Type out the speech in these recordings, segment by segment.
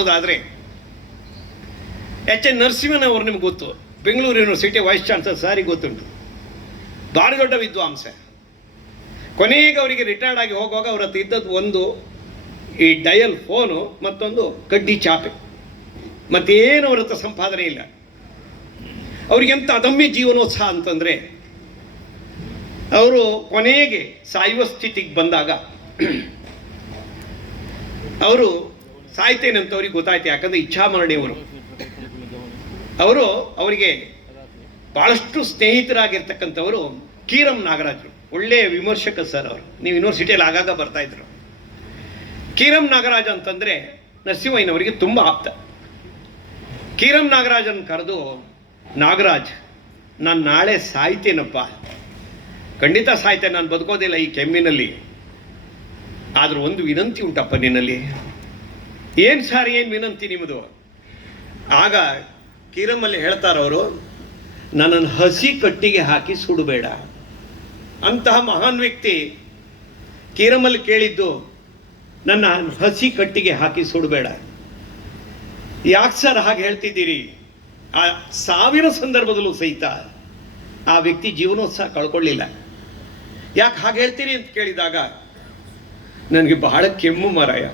ಆದರೆ H N ನರಸಿಂಹನವರು ನಿಮ್ಗೆ ಗೊತ್ತು, ಬೆಂಗಳೂರು ಯೂನಿವರ್ಸಿಟಿ ವೈಸ್ ಚಾನ್ಸಲರ್ ಸಾರಿಗೆ ಗೊತ್ತುಂಟು, ಭಾರಿ ದೊಡ್ಡ ವಿದ್ವಾಂಸ. ಕೊನೆಗೆ ಅವರಿಗೆ ರಿಟೈರ್ಡ್ ಆಗಿ ಹೋಗುವಾಗ ಅವ್ರ ಹತ್ರ ಇದ್ದದ್ದು ಒಂದು ಈ ಡಯಲ್ ಫೋನು, ಮತ್ತೊಂದು ಕಡ್ಡಿ ಚಾಪೆ, ಮತ್ತೇನು ಅವ್ರ ಹತ್ರ ಸಂಪಾದನೆ ಇಲ್ಲ. ಅವ್ರಿಗೆಂತ ಅದಮ್ಯ ಜೀವನೋತ್ಸಾಹ ಅಂತಂದರೆ, ಅವರು ಕೊನೆಗೆ ಸಾಯುವ ಸ್ಥಿತಿಗೆ ಬಂದಾಗ ಅವರು ಸಾಯ್ತೇನಂತ ಅವ್ರಿಗೆ ಗೊತ್ತಾಯ್ತು. ಯಾಕಂದರೆ ಇಚ್ಛಾಮರಣಿಯವರು ಅವರಿಗೆ ಭಾಳಷ್ಟು ಸ್ನೇಹಿತರಾಗಿರ್ತಕ್ಕಂಥವರು ಕೀರಂ ನಾಗರಾಜರು, ಒಳ್ಳೆಯ ವಿಮರ್ಶಕ ಸರ್. ಅವರು ನೀವು ಯೂನಿವರ್ಸಿಟಿಯಲ್ಲಿ ಆಗಾಗ ಬರ್ತಾಯಿದ್ರು. ಕೀರಂ ನಾಗರಾಜ್ ಅಂತಂದರೆ ನರಸಿಂಹಯ್ಯನವರಿಗೆ ತುಂಬ ಆಪ್ತ. ಕೀರಂ ನಾಗರಾಜನ್ ಕರೆದು, ನಾಗರಾಜ್, ನಾನು ನಾಳೆ ಸಾಯ್ತೇನಪ್ಪ, ಖಂಡಿತ ಸಾಯ್ತೇನೆ, ನಾನು ಬದುಕೋದಿಲ್ಲ ಈ ಕೆಮ್ಮಿನಲ್ಲಿ, ಆದರೂ ಒಂದು ವಿನಂತಿ ಉಂಟಪ್ಪ ನಿನ್ನಲ್ಲಿ. ಏನು ಸಾರ್, ಏನು ವಿನಂತಿ ನಿಮ್ಮದು? ಆಗ ಕೀರಮ್ಮಲ್ಲಿ ಹೇಳ್ತಾರವರು, ನನ್ನನ್ನು ಹಸಿ ಕಟ್ಟಿಗೆ ಹಾಕಿ ಸುಡಬೇಡ. ಅಂತಹ ಮಹಾನ್ ವ್ಯಕ್ತಿ ಕೀರಮ್ಮಲ್ಲಿ ಕೇಳಿದ್ದು, ನನ್ನ ಹಸಿ ಕಟ್ಟಿಗೆ ಹಾಕಿ ಸುಡಬೇಡ. ಯಾಕೆ ಸರ್ ಹಾಗೆ ಹೇಳ್ತಿದ್ದೀರಿ? ಆ ಸಾವಿರ ಸಂದರ್ಭದಲ್ಲೂ ಸಹಿತ ಆ ವ್ಯಕ್ತಿ ಜೀವನೋತ್ಸಾಹ ಕಳ್ಕೊಳ್ಳಿಲ್ಲ. ಯಾಕೆ ಹಾಗೆ ಹೇಳ್ತೀರಿ ಅಂತ ಕೇಳಿದಾಗ, ನನಗೆ ಬಹಳ ಕೆಮ್ಮು ಮಾರಾಯ,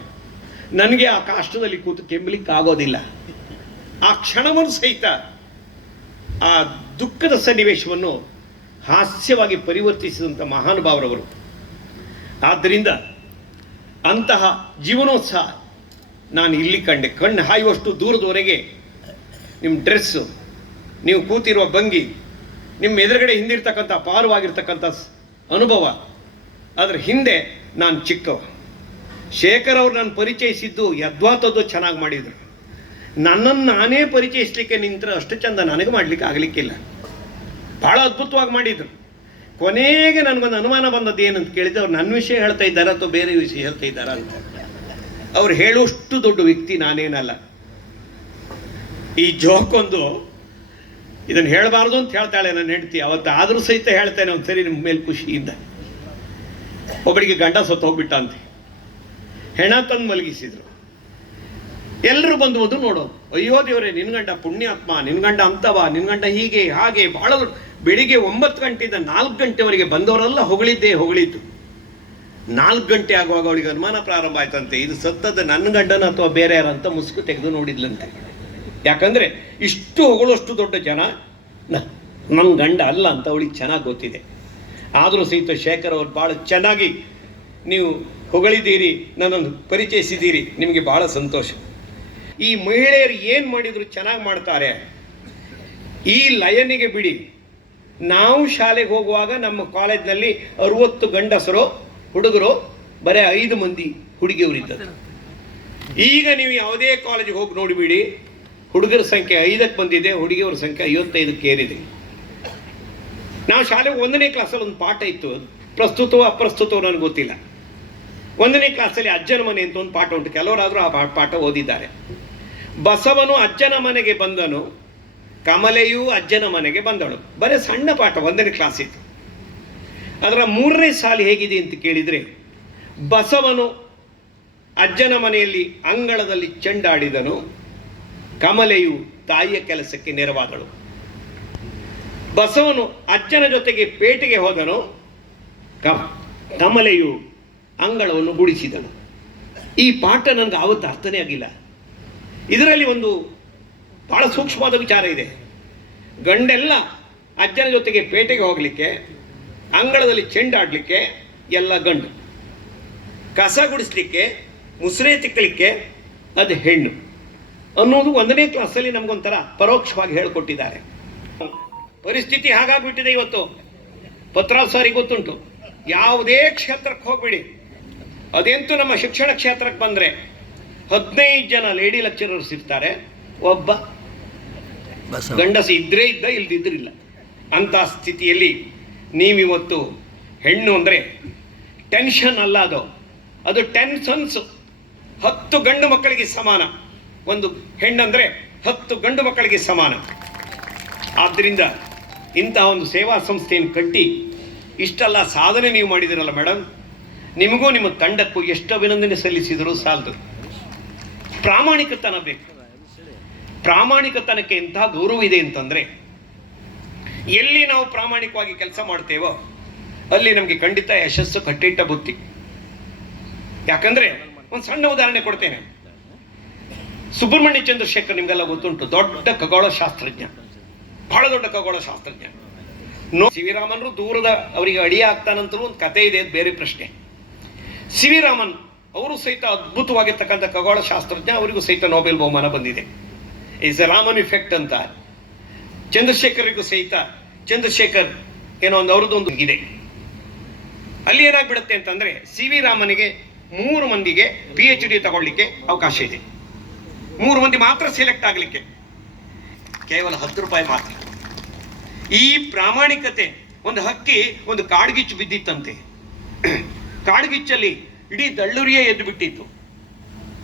ನನಗೆ ಆ ಕಾಷ್ಟದಲ್ಲಿ ಕೂತು ಕೆಮ್ಮಲಿಕ್ಕೆ ಆಗೋದಿಲ್ಲ. ಆ ಕ್ಷಣವನ್ನು ಸಹಿತ ಆ ದುಃಖದ ಸನ್ನಿವೇಶವನ್ನು ಹಾಸ್ಯವಾಗಿ ಪರಿವರ್ತಿಸಿದಂಥ ಮಹಾನುಭಾವರವರು. ಆದ್ದರಿಂದ ಅಂತಹ ಜೀವನೋತ್ಸಾಹ ನಾನು ಇಲ್ಲಿ ಕಂಡೆ. ಕಣ್ಣು ಹಾಯುವಷ್ಟು ದೂರದವರೆಗೆ ನಿಮ್ಮ ಡ್ರೆಸ್ಸು, ನೀವು ಕೂತಿರುವ ಭಂಗಿ, ನಿಮ್ಮ ಎದುರುಗಡೆ ಹಿಂದಿರ್ತಕ್ಕಂಥ ಅಪಾರವಾಗಿರ್ತಕ್ಕಂಥ ಅನುಭವ, ಅದರ ಹಿಂದೆ ನಾನು ಚಿಕ್ಕವ. ಶೇಖರ್ ಅವ್ರು ನಾನು ಪರಿಚಯಿಸಿದ್ದು ಯದ್ವಾತದ್ದು ಚೆನ್ನಾಗಿ ಮಾಡಿದರು. ನನ್ನನ್ನು ನಾನೇ ಪರಿಚಯಿಸಲಿಕ್ಕೆ ನಿಂತರೆ ಅಷ್ಟು ಚಂದ ನನಗೆ ಮಾಡಲಿಕ್ಕೆ ಆಗಲಿಕ್ಕಿಲ್ಲ. ಭಾಳ ಅದ್ಭುತವಾಗಿ ಮಾಡಿದರು. ಕೊನೆಗೆ ನನಗೊಂದು ಅನುಮಾನ ಬಂದದ್ದು ಏನಂತ ಕೇಳಿದ್ರೆ, ಅವ್ರು ನನ್ನ ವಿಷಯ ಹೇಳ್ತಾ ಇದ್ದಾರೆ ಅಥವಾ ಬೇರೆ ವಿಷಯ ಹೇಳ್ತಾ ಇದ್ದಾರಾ ಅಂತ. ಅವ್ರು ಹೇಳುವಷ್ಟು ದೊಡ್ಡ ವ್ಯಕ್ತಿ ನಾನೇನಲ್ಲ. ಈ ಜೋಕೊಂದು ಇದನ್ನು ಹೇಳಬಾರ್ದು ಅಂತ ಹೇಳ್ತಾಳೆ ನನ್ನ ಹೆಂಡತಿ. ಅವತ್ತು ಆದರೂ ಸಹಿತ ಹೇಳ್ತೇನೆ ಒಂದು ಸರಿ ನಿಮ್ಮ ಮೇಲೆ ಖುಷಿಯಿಂದ. ಒಬ್ಬಳಿಗೆ ಗಂಡ ಸತ್ತು ಹೋಗ್ಬಿಟ್ಟ ಅಂತೆ, ಹೆಣ ತಂದು ಮಲಗಿಸಿದ್ರು. ಎಲ್ಲರೂ ಬಂದು ನೋಡೋದು, ಅಯ್ಯೋ ದೇವರೇ, ನಿನ್ಗಂಡ ಪುಣ್ಯಾತ್ಮ, ನಿನ್ಗಂಡ ಅಂತವ, ನಿನ್ಗಂಡ ಹೀಗೆ ಹಾಗೆ. ಭಾಳ ಬೆಳಿಗ್ಗೆ 9 ಗಂಟೆಯಿಂದ 4 ಗಂಟೆವರೆಗೆ ಬಂದವರೆಲ್ಲ ಹೊಗಳಿದ್ದು. 4 ಗಂಟೆ ಆಗುವಾಗ ಅವಳಿಗೆ ಅನುಮಾನ ಪ್ರಾರಂಭ ಆಯ್ತಂತೆ, ಇದು ಸತ್ತದ ನನ್ನ ಗಂಡನ ಅಥವಾ ಬೇರೆ ಯಾರಂತ ಮುಸುಕು ತೆಗೆದು ನೋಡಿದ್ಲಂತೆ. ಯಾಕಂದರೆ ಇಷ್ಟು ಹೊಗಳಷ್ಟು ದೊಡ್ಡ ಜನ ನನ್ನ ಗಂಡ ಅಲ್ಲ ಅಂತ ಅವಳಿಗೆ ಚೆನ್ನಾಗಿ ಗೊತ್ತಿದೆ. ಆದರೂ ಸಹಿತ ಶೇಖರ್ ಅವರು ಭಾಳ ಚೆನ್ನಾಗಿ ನೀವು ಹೊಗಳಿದ್ದೀರಿ, ನನ್ನನ್ನು ಪರಿಚಯಿಸಿದ್ದೀರಿ, ನಿಮಗೆ ಭಾಳ ಸಂತೋಷ. ಈ ಮಹಿಳೆಯರು ಏನು ಮಾಡಿದ್ರು ಚೆನ್ನಾಗಿ ಮಾಡ್ತಾರೆ. ಈ ಲಯನಿಗೆ ಬಿಡಿ, ನಾವು ಶಾಲೆಗೆ ಹೋಗುವಾಗ ನಮ್ಮ ಕಾಲೇಜ್ನಲ್ಲಿ 60 ಗಂಡಸರು ಹುಡುಗರು, ಬರೀ 5 ಮಂದಿ ಹುಡುಗಿಯವರಿದ್ದರು. ಈಗ ನೀವು ಯಾವುದೇ ಕಾಲೇಜಿಗೆ ಹೋಗಿ ನೋಡಿಬಿಡಿ, ಹುಡುಗರ ಸಂಖ್ಯೆ 5ಕ್ಕೆ ಬಂದಿದೆ, ಹುಡುಗಿಯವರ ಸಂಖ್ಯೆ 55ಕ್ಕೆ ಏರಿದೆ. ನಾವು ಶಾಲೆಗೆ 1ನೇ ಕ್ಲಾಸಲ್ಲಿ ಒಂದು ಪಾಠ ಇತ್ತು, ಪ್ರಸ್ತುತವೋ ಅಪ್ರಸ್ತುತವೋ ನನಗೆ ಗೊತ್ತಿಲ್ಲ. 1ನೇ ಕ್ಲಾಸಲ್ಲಿ ಅಜ್ಜನ ಮನೆ ಅಂತ ಒಂದು ಪಾಠ ಉಂಟು, ಕೆಲವರಾದರೂ ಆ ಪಾಠ ಓದಿದ್ದಾರೆ. ಬಸವನು ಅಜ್ಜನ ಮನೆಗೆ ಬಂದನು, ಕಮಲೆಯೂ ಅಜ್ಜನ ಮನೆಗೆ ಬಂದಳು. ಬರೀ ಸಣ್ಣ ಪಾಠ, 1ನೇ ಕ್ಲಾಸ್ ಇತ್ತು. ಅದರ 3ನೇ ಸಾಲು ಹೇಗಿದೆ ಅಂತ ಕೇಳಿದರೆ, ಬಸವನು ಅಜ್ಜನ ಮನೆಯಲ್ಲಿ ಅಂಗಳದಲ್ಲಿ ಚೆಂಡಾಡಿದನು, ಕಮಲೆಯು ತಾಯಿಯ ಕೆಲಸಕ್ಕೆ ನೆರವಾದಳು. ಬಸವನು ಅಜ್ಜನ ಜೊತೆಗೆ ಪೇಟೆಗೆ ಹೋದನು, ಕಮಲೆಯು ಅಂಗಳವನ್ನು ಗುಡಿಸಿದನು. ಈ ಪಾಠ ನನಗೆ ಆವತ್ತು ಅರ್ಥನೇ ಆಗಿಲ್ಲ. ಇದರಲ್ಲಿ ಒಂದು ಭಾಳ ಸೂಕ್ಷ್ಮವಾದ ವಿಚಾರ ಇದೆ. ಗಂಡೆಲ್ಲ ಅಜ್ಜನ ಜೊತೆಗೆ ಪೇಟೆಗೆ ಹೋಗಲಿಕ್ಕೆ, ಅಂಗಳದಲ್ಲಿ ಚೆಂಡಾಡಲಿಕ್ಕೆ ಎಲ್ಲ ಗಂಡು, ಕಸ ಗುಡಿಸ್ಲಿಕ್ಕೆ, ಮುಸುರೆ ತಿಕ್ಕಲಿಕ್ಕೆ ಅದು ಹೆಣ್ಣು ಅನ್ನೋದು 1ನೇ ಕ್ಲಾಸಲ್ಲಿ ನಮಗೊಂಥರ ಪರೋಕ್ಷವಾಗಿ ಹೇಳಿಕೊಟ್ಟಿದ್ದಾರೆ. ಪರಿಸ್ಥಿತಿ ಹಾಗಾಗ್ಬಿಟ್ಟಿದೆ ಇವತ್ತು. ಪತ್ರಾವ್ ಸಾರಿಗೆ ಗೊತ್ತುಂಟು, ಯಾವುದೇ ಕ್ಷೇತ್ರಕ್ಕೆ ಹೋಗ್ಬಿಡಿ, ಅದಂತೂ ನಮ್ಮ ಶಿಕ್ಷಣ ಕ್ಷೇತ್ರಕ್ಕೆ ಬಂದರೆ 15 ಜನ ಲೇಡಿ ಲೆಕ್ಚರರ್ಸ್ ಇರ್ತಾರೆ, ಒಬ್ಬ ಗಂಡಸ ಇದ್ದೇ ಇದ್ದ, ಇಲ್ದಿದ್ರಿಲ್ಲ. ಅಂಥ ಸ್ಥಿತಿಯಲ್ಲಿ ನೀವಿವತ್ತು ಹೆಣ್ಣು ಅಂದರೆ ಟೆನ್ಷನ್ ಅಲ್ಲ, ಅದು ಟೆನ್ಷನ್ಸು. 10 ಗಂಡು ಮಕ್ಕಳಿಗೆ ಸಮಾನ, ಒಂದು ಹೆಣ್ಣಂದರೆ 10 ಗಂಡು ಮಕ್ಕಳಿಗೆ ಸಮಾನ. ಆದ್ದರಿಂದ ಇಂತಹ ಒಂದು ಸೇವಾ ಸಂಸ್ಥೆಯನ್ನು ಕಟ್ಟಿ ಇಷ್ಟೆಲ್ಲ ಸಾಧನೆ ನೀವು ಮಾಡಿದಿರಲ್ಲ ಮೇಡಮ್, ನಿಮಗೂ ನಿಮ್ಮ ತಂಡಕ್ಕೂ ಎಷ್ಟು ಅಭಿನಂದನೆ ಸಲ್ಲಿಸಿದರೂ ಸಾಲದು. ಪ್ರಾಮಾಣಿಕತನ ಬೇಕು. ಪ್ರಾಮಾಣಿಕತನಕ್ಕೆ ಇಂತಹ ಗೌರವ ಇದೆ ಅಂತಂದ್ರೆ, ಎಲ್ಲಿ ನಾವು ಪ್ರಾಮಾಣಿಕವಾಗಿ ಕೆಲಸ ಮಾಡ್ತೇವೋ ಅಲ್ಲಿ ನಮಗೆ ಖಂಡಿತ ಯಶಸ್ಸು ಕಟ್ಟಿಟ್ಟ ಬುತ್ತಿ. ಯಾಕಂದ್ರೆ ಒಂದು ಸಣ್ಣ ಉದಾಹರಣೆ ಕೊಡ್ತೇನೆ. ಸುಬ್ರಹ್ಮಣ್ಯ ಚಂದ್ರಶೇಖರ್ ನಿಮ್ಗೆಲ್ಲ ಗೊತ್ತುಂಟು, ದೊಡ್ಡ ಖಗೋಳ ಶಾಸ್ತ್ರಜ್ಞ, ಬಹಳ ದೊಡ್ಡ ಖಗೋಳ ಶಾಸ್ತ್ರಜ್ಞ. ಸಿ ವಿ ರಾಮನ್ರು ದೂರದ ಅವರಿಗೆ ಅಡಿಯ ಆಗ್ತಾನಂತರೂ ಒಂದು ಕತೆ ಇದೆ, ಅದು ಬೇರೆ ಪ್ರಶ್ನೆ. ಸಿ ವಿ ರಾಮನ್ ಅವರು ಸಹಿತ ಅದ್ಭುತವಾಗಿರ್ತಕ್ಕಂಥ ಖಗೋಳ ಶಾಸ್ತ್ರಜ್ಞ, ಅವರಿಗೂ ಸಹಿತ ನೊಬೆಲ್ ಬಹುಮಾನ ಬಂದಿದೆ. ಇಸ್ ಎ ರಾಮನ್ ಇಫೆಕ್ಟ್ ಅಂತ. ಚಂದ್ರಶೇಖರಿಗೂ ಸಹಿತ ಚಂದ್ರಶೇಖರ್ ಏನೋ ಒಂದು ಅವ್ರದ್ದೊಂದು ಇದೆ. ಅಲ್ಲಿ ಏನಾಗ್ಬಿಡುತ್ತೆ ಅಂತಂದ್ರೆ, ಸಿ ವಿ ರಾಮನಿಗೆ 3 ಮಂದಿಗೆ PhD ತಗೊಳ್ಳಿಕ್ಕೆ ಅವಕಾಶ ಇದೆ. 3 ಮಂದಿ ಮಾತ್ರ ಸೆಲೆಕ್ಟ್ ಆಗಲಿಕ್ಕೆ, ಕೇವಲ 10 ರೂಪಾಯಿ ಮಾತ್ರ. ಈ ಪ್ರಾಮಾಣಿಕತೆ. ಒಂದು ಹಕ್ಕಿ ಒಂದು ಕಾಡ್ಗಿಚ್ಚು ಬಿದ್ದಿತ್ತಂತೆ. ಕಾಡ್ಗಿಚ್ಚಲ್ಲಿ ಇಡೀ ದಳ್ಳುರಿಯೇ ಎದ್ದು ಬಿಟ್ಟಿತ್ತು.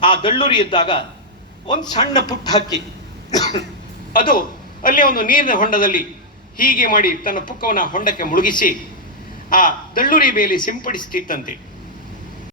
ಆ ದಳ್ಳುರಿ ಎದ್ದಾಗ ಒಂದು ಸಣ್ಣ ಪುಟ್ಟ ಹಕ್ಕಿ ಅದು ಅಲ್ಲಿ ಒಂದು ನೀರಿನ ಹೊಂಡದಲ್ಲಿ ಹೀಗೆ ಮಾಡಿ ತನ್ನ ಪುಕ್ಕವನ್ನು ಹೊಂಡಕ್ಕೆ ಮುಳುಗಿಸಿ ಆ ದಳ್ಳುರಿ ಮೇಲೆ ಸಿಂಪಡಿಸ್ತಿತ್ತಂತೆ.